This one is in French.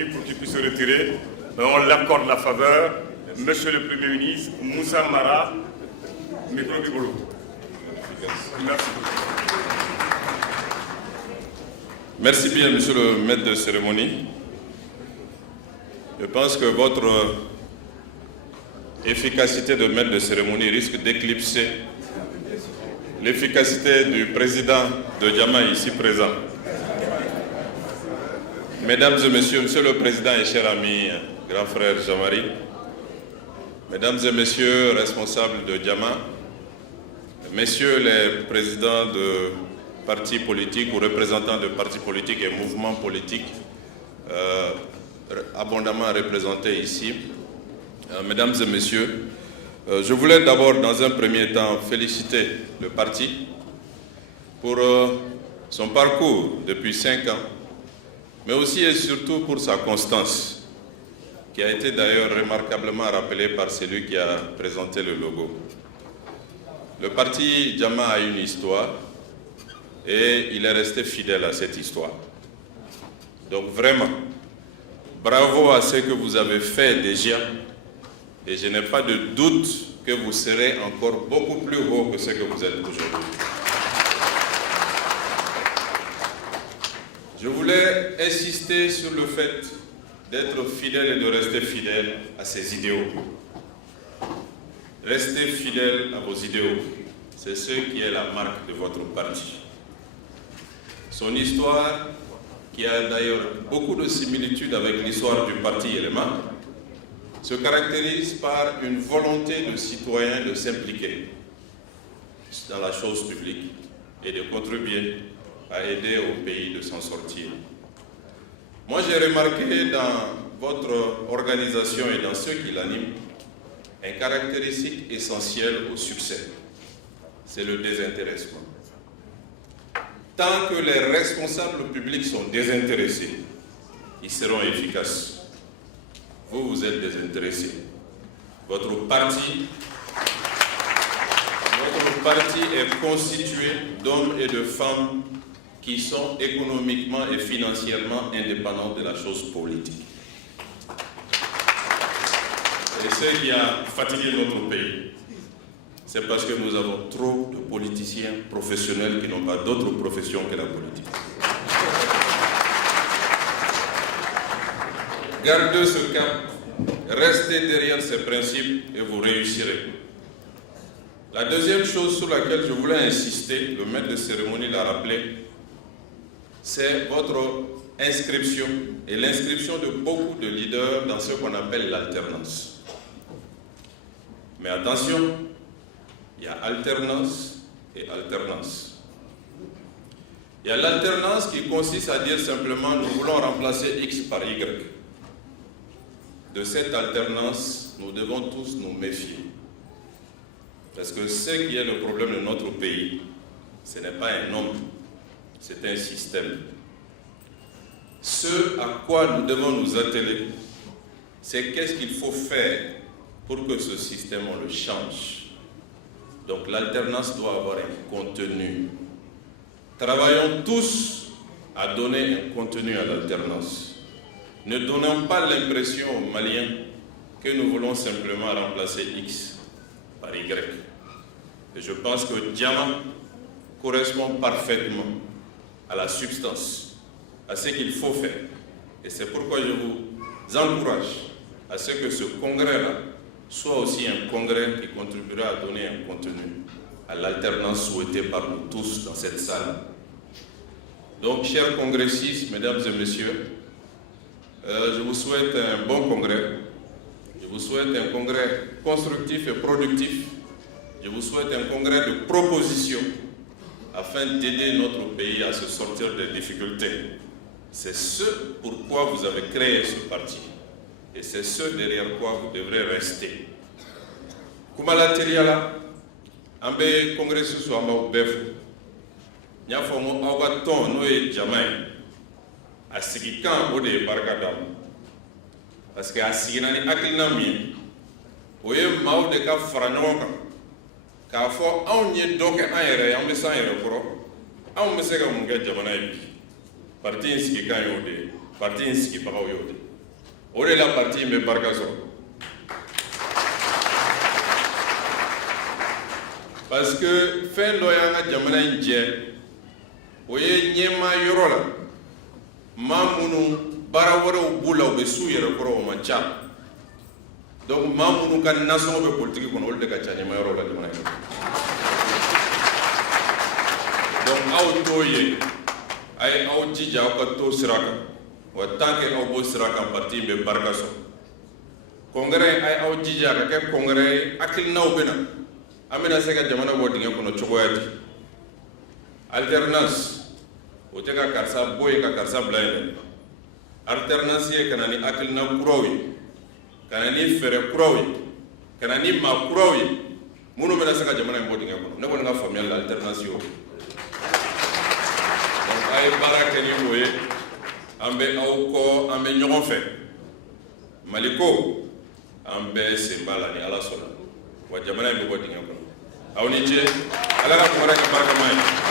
Pour qu'il puisse se retirer, on l'accorde la faveur. Monsieur le Premier ministre, Moussa Mara, micro du boulot. Merci. Merci bien, monsieur le maître de cérémonie. Je pense que votre efficacité de maître de cérémonie risque d'éclipser l'efficacité du président de Diama ici présent. Mesdames et messieurs, monsieur le président et cher ami, grand frère Jean-Marie, mesdames et messieurs responsables de Diama, messieurs les présidents de partis politiques ou représentants de partis politiques et mouvements politiques abondamment représentés ici, mesdames et messieurs, je voulais d'abord dans un premier temps féliciter le parti pour son parcours depuis 5 ans, mais aussi et surtout pour sa constance, qui a été d'ailleurs remarquablement rappelée par celui qui a présenté le logo. Le parti Diama a une histoire et il est resté fidèle à cette histoire. Donc vraiment, bravo à ce que vous avez fait déjà et je n'ai pas de doute que vous serez encore beaucoup plus haut que ce que vous êtes aujourd'hui. Je voulais insister sur le fait d'être fidèle et de rester fidèle à ses idéaux. Restez fidèle à vos idéaux. C'est ce qui est la marque de votre parti. Son histoire, qui a d'ailleurs beaucoup de similitudes avec l'histoire du parti Yelema, se caractérise par une volonté de citoyens de s'impliquer dans la chose publique et de contribuer à aider au pays de s'en sortir. Moi, j'ai remarqué dans votre organisation et dans ceux qui l'animent une caractéristique essentielle au succès. C'est le désintéressement. Tant que les responsables publics sont désintéressés, ils seront efficaces. Vous, vous êtes désintéressés. Votre parti est constitué d'hommes et de femmes qui sont économiquement et financièrement indépendants de la chose politique. Et ce qui a fatigué notre pays, c'est parce que nous avons trop de politiciens professionnels qui n'ont pas d'autre profession que la politique. Gardez ce cap, restez derrière ces principes et vous réussirez. La deuxième chose sur laquelle je voulais insister, le maître de cérémonie l'a rappelé, c'est votre inscription et l'inscription de beaucoup de leaders dans ce qu'on appelle l'alternance. Mais attention, il y a alternance et alternance. Il y a l'alternance qui consiste à dire simplement nous voulons remplacer X par Y. De cette alternance, nous devons tous nous méfier. Parce que ce qui est le problème de notre pays, ce n'est pas un homme, c'est un système. Ce à quoi nous devons nous atteler, c'est qu'est-ce qu'il faut faire pour que ce système, on le change. Donc l'alternance doit avoir un contenu. Travaillons tous à donner un contenu à l'alternance. Ne donnons pas l'impression aux Maliens que nous voulons simplement remplacer X par Y. Et je pense que Diama correspond parfaitement à la substance, à ce qu'il faut faire. Et c'est pourquoi je vous encourage à ce que ce congrès-là soit aussi un congrès qui contribuera à donner un contenu à l'alternance souhaitée par nous tous dans cette salle. Donc, chers congressistes, mesdames et messieurs, je vous souhaite un bon congrès. Je vous souhaite un congrès constructif et productif. Je vous souhaite un congrès de propositions afin d'aider notre pays à se sortir des difficultés. C'est ce pourquoi vous avez créé ce parti. Et c'est ce derrière quoi vous devrez rester. Kumala Teriala, Ambe Congrès sur Amba Bef, Niafomo Awaton, Noé Jamaï, Asigikan Ode Bargadam. Parce que Asiginani Akilinami, Oye Mao de Ka Franyoka, Kafo, Aunye Doke Aire, Ambe Saire Koro, Aumesega Munga Jamanaï, Parti Sigikan Yode, Parti Sigi Pao Yode. o de la partie in bɛ barika sɔrɔ parce que fɛn dɔ y'an ka jamana in jɛ o ye ɲɛmaa yɔrɔ la maa minnu baara wɛrɛw b'u la u bɛ s'u yɛrɛ kɔrɔ o man ca donc maa minnu ka nasɔngɔ bɛ politiki kɔnɔ olu de ka ca ɲɛmaa yɔrɔ la jamana in donc aw t'o ye a ye aw jija aw ka to sira kan wa tant que aw b'o sira kan parti in bɛ barika sɔrɔ congrès a ye aw jija ka kɛ congrès ye hakilinaw bɛ na an bɛna se ka jamana bɔ dingɛ kɔnɔ cogoya di alternance o tɛ ka karisa bɔ yen ka karisa bila yen dɛ alternance ye ka na ni hakilina kuraw ye ka na ni fɛɛrɛ kuraw ye ka na ni maa kuraw ye minnu bɛna se ka jamana in bɔ dingɛ kɔnɔ ne kɔni ka faamuyali la alternance y'o donc a ye baara kɛ ni o ye an bɛ aw kɔ an bɛ ɲɔgɔn fɛ mali ko an bɛɛ sen b'a la ni ala sɔnna wa jamana in bɛ bɔ dingɛ kɔnɔ aw ni ce ala ka kumara kɛ barikama ye